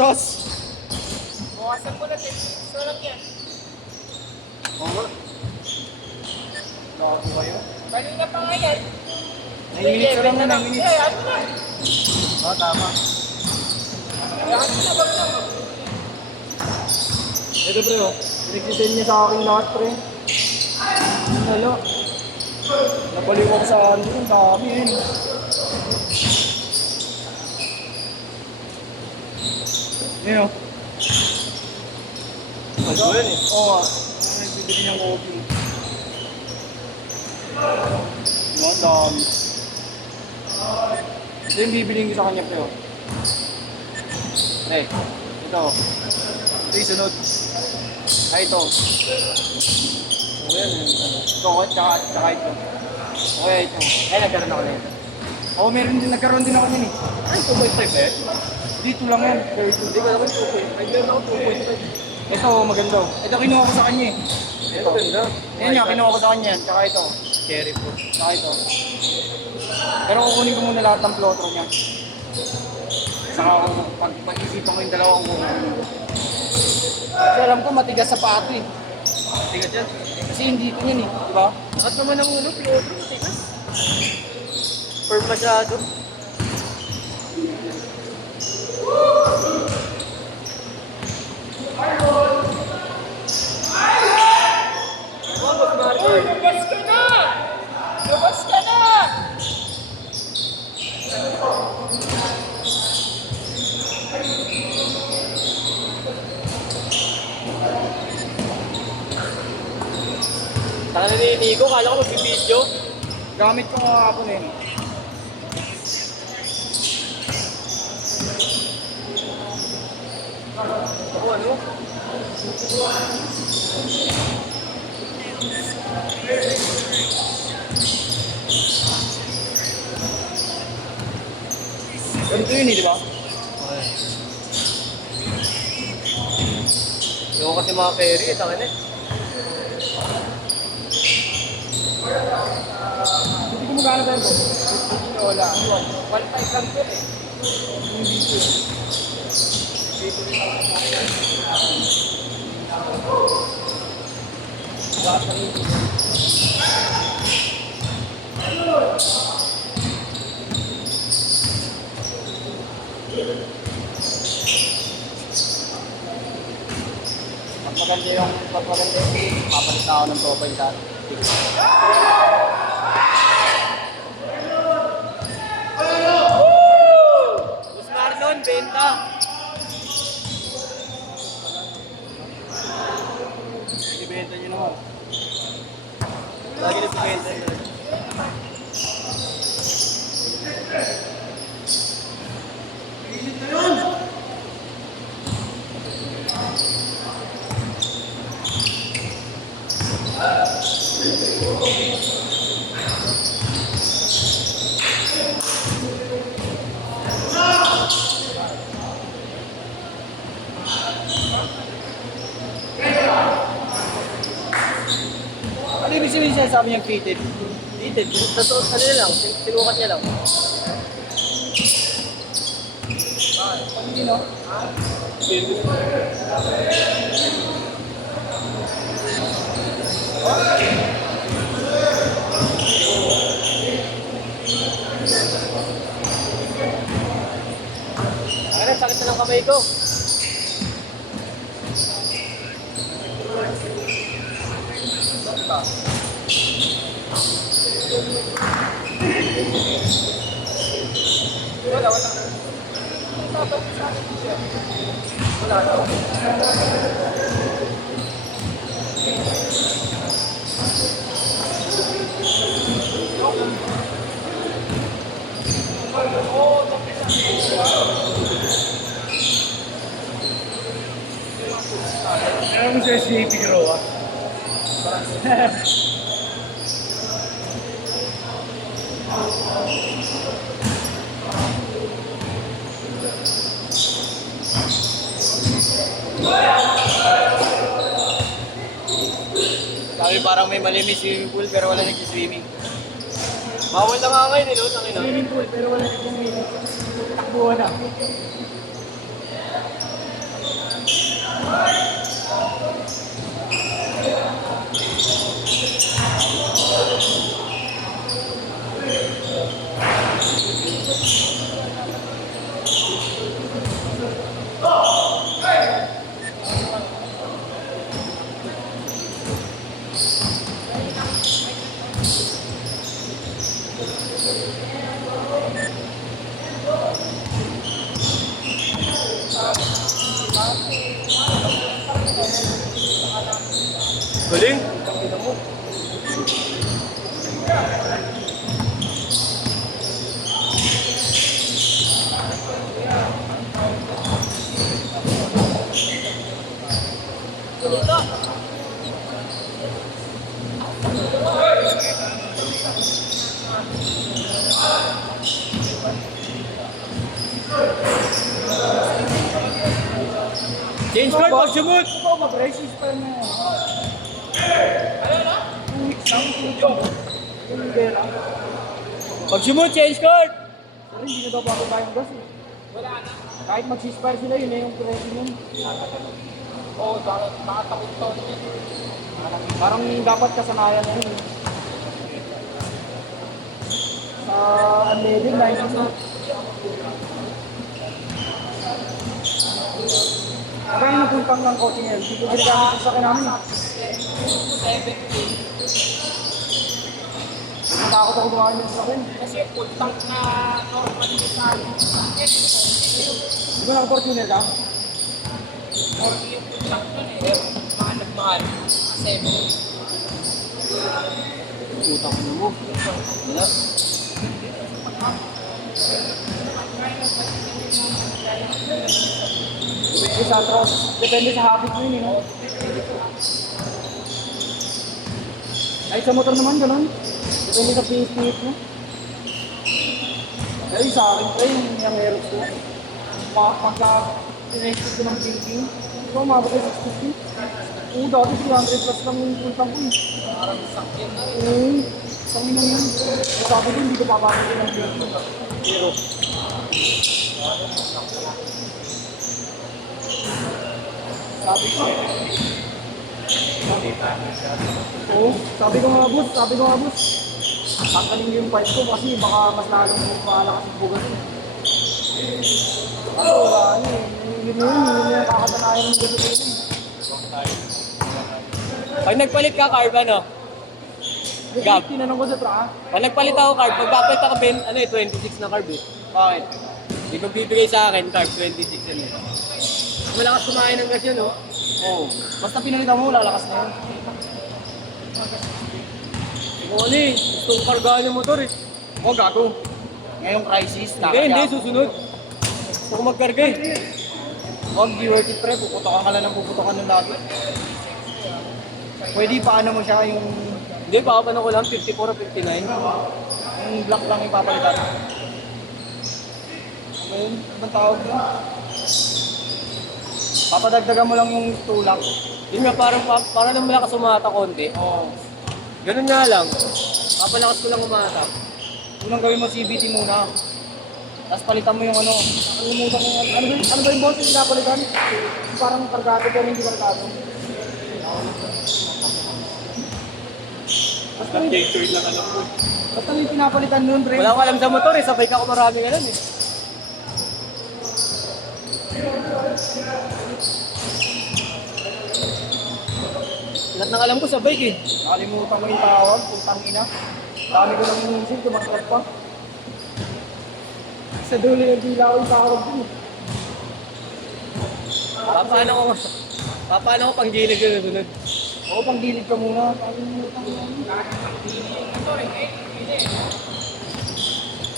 oras. Bukasan mo na 10 minutes na lang yan. Oo. Bago kayo. Kanina pa nga yan. 9 minutes na lang na, 9 minutes. Eh, ano na? Oo, tama. Kaya na bang naman? Ito pre, oh. Pinagsisend niya sa akin lahat, pre. Ano? Napaliw ako sa ano, ang dami yun. Yun, oh. Ano yun eh? Oo, nagbibili niyang coffee. Ano, ang dami. Ito yung bibiling ko sa kanya, pre, oh. Pre, ito. Ito yung sunod. Ay, ito. O yan, ito, tsaka ito. O yan, ito. Ay, nagkaroon ako na ito. Oo, nagkaroon din ako nun eh. Ay, 2.5 eh? Dito lang yan. Hindi ko naman 2.5. Meron ako 2.5. Ito, maganda. Ito, kinuha ko sa kanya eh. Ito ganda. Ayan nga, kinuha ko sa kanya yan. Tsaka ito. Cherry po. Tsaka ito. Pero kukunin ko muna lahat ng plotro niya. Saka pag-isipan ko yung dalawang kukunin ko. Kasi alam ko matigas sa pato eh. Tigas yan. Kasi hindi ko yun eh, di ba? Lahat naman ng ulo, pinotro mo, tigas. Firm masyado. Uy, labas ka na! Labas ka na! Taka na ni Nico, kala ko mag-video. Gamit ko kahapon eh. Ako ano? Ganito yun eh, di ba? Yung kasi mga carry, taka na eh. Hindi ko magkano tayo ito. Wala. 1.5 lang to eh. Hindi ko eh. Pag maganda yung papalit na ako ng profile sa akin. Boss Marlon, benta. Ibenta nyo naman. Lagi na benta yun. Ano ibig sabihin siya sabi niyang fitted? Dito, totoo, ano na lang, sinukat niya lang. Hindi no? Ano, sakit na ng kamay ko. Wala. Ano mo sa SJP Grow ah? Sabi parang may malimis swimming pool pero wala nag-swimming. Bawal na nga ngayon, no? Tangina. Swimming pool pero wala nag-swimming. Takbuhan na. Galing. Change card pag sumut. Ito ba, braces pa na. Ano na? 2 weeks lang, 2 weeks lang. Yung Libera. Pag sumut, change card. Pero hindi na daw bago tayo ng gas eh. Wala na. Kahit mag-ceasefire sila, yun na yung presyo nun. Oo, nakatakot to. Parang dapat kasanayan na yun. Sa unleading, 90 na. Kaya napuntang ng coaching yan. Hindi ko ginagamit sa akin namin. Natakot ako bumahin yung sa akin. Kasi full tank na normal yung sa akin. Di ba naka-Fortuner ka? Or yung full tank nun eh. Mga nagmahal. 7. Utang mo mo. Wala. Depende sa atros. Depende sa habit mo yun, eh, no? Kahit sa motor naman, ganun. Depende sa PSPF mo. Pero yung sa akin ko, yung Aerox ko. Pagka-tinexted ko ng thinking, di ba umabot ko 650? Oo, dati 300 plus lang yung puntang ko eh. Parang sakyan na rin. Oo, sangin mo yun. Sabi ko, hindi ko papasok ko ng thinking. Pero, sabi ko. Oo, sabi ko nga boss. Tanggalin yung pipe ko kasi baka mas lalong malakas yung bugas eh. Ano, wala ano eh. Yun yung kakatanayan ng gasolina eh. Pag nagpalit ka, carb, ano? Gab. Tinanong ko sa tra. Pag nagpalit ako carb, pagpapalit ako, ano eh, 26 na carb eh. Bakit? Hindi ko bibigay sa akin, carb, 26 yan eh. Malakas kumain ng gas yun, oh. Oo. Basta pinalitan mo, lalakas na yun. Kung ano eh, gusto kong kargaan yung motor eh. Oo, gago. Ngayong crisis, Hindi, susunod. Gusto ko magkarga eh. Huwag, di worth it pre, puputokan ka lang ng puputokan ng lagi. Pwede paano mo siya yung Hindi, pakapano ko lang, 54 o 59. yung block lang yung papalitan. Ano yun? Anong tawag doon? Papadagdagan mo lang yung tulak. Yun nga, parang lang malakas umata konti. Oo. Ganun nga lang. Papalakas ko lang umata. Unang gawin mo CVT muna. Tapos palitan mo yung ano. Kalimutan mo yung ano ba yung boss yung pinapalitan? Yung parang kargado pero hindi kargado. Basta may, T-shirt lang alam ko. basta may pinapalitan nun, pre. Wala ko alam sa motor eh, sabay ka ko maraming alam eh. Lahat ng alam ko sa bike eh. Nakalimutan mo yung tawag, putang ina. Dami ko nang inisip, tumatrap pa. Sa dulo ng dila ko yung tawag dun. Paano ko pang gilid yung sunod? Oo, pang gilid ka muna. Nakalimutan mo.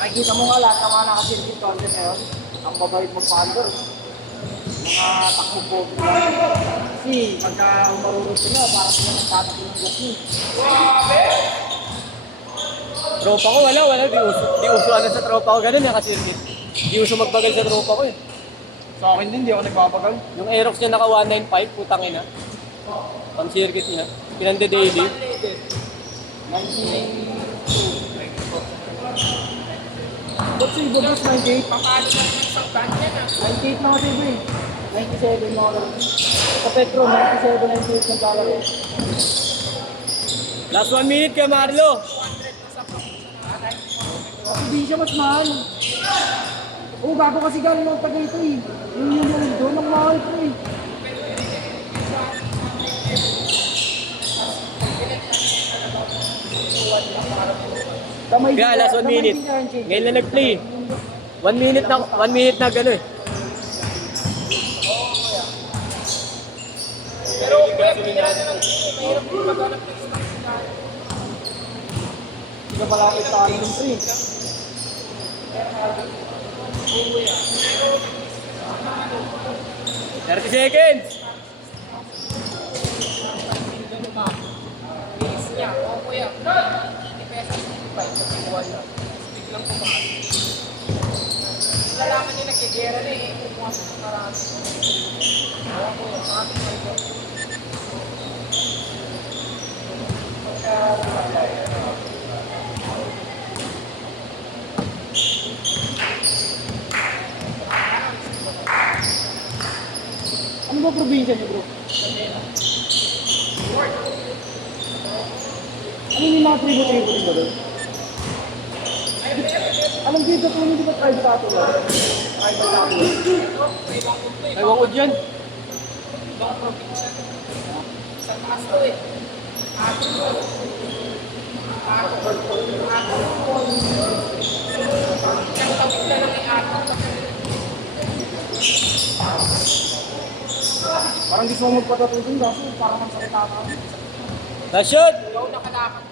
Nakikita mo nga lahat ng mga nakasirkit content ngayon. Ang babait magpa-under. Mga takbo po. Kasi pagka umarurot sila, parang sila nagtatakbo ng gas niyo. Tropa ko wala, di uso ano sa tropa ko, ganun yung kasirkit. Di uso magbagal sa tropa ko eh. Sa akin din, di ako nagbabagal. Yung Aerox niya naka 195, putang ina. Pang circuit niya. Pinande daily. 92. Ba't sa iba boss, 98? Pakalo na ng isang van yan ah. 98 na kasi iba eh. 97 na ako. Sa Petro, 97, 98 na talaga. Last 1 minute kay Marlo. Kasi di siya mas mahal. Oo, bago kasi galing ng taga ito eh. Yung doon, ang mahal ko eh. Damay Kaya last 1 minute. Ngayon na nag-play. 1 minute na gano'n eh. Mahirap yung maghanap ng stock sila. Hindi ka pala kitali ng pre. 30 seconds! Bilis niya. Oo, kuya. 50 pesos, 55. Nakuha niya. Biglang pumasok. Lalaman niya nagkigera na eh. Pumasok ng karami. Oo, kuya. Marami pa ito. Ano ba probinsya niyo, bro? Ano yung mga tribo-tribo rin ba doon? Alam dito kung hindi ba private ato ba? Private ato. Ewan ko dyan. Ibang probinsya. Sa taas to eh. Isang tawid na lang ay ato. Parang gusto mo magpatato dun, kaso parang magsalita ka. Last shot! Ikaw nakalakad.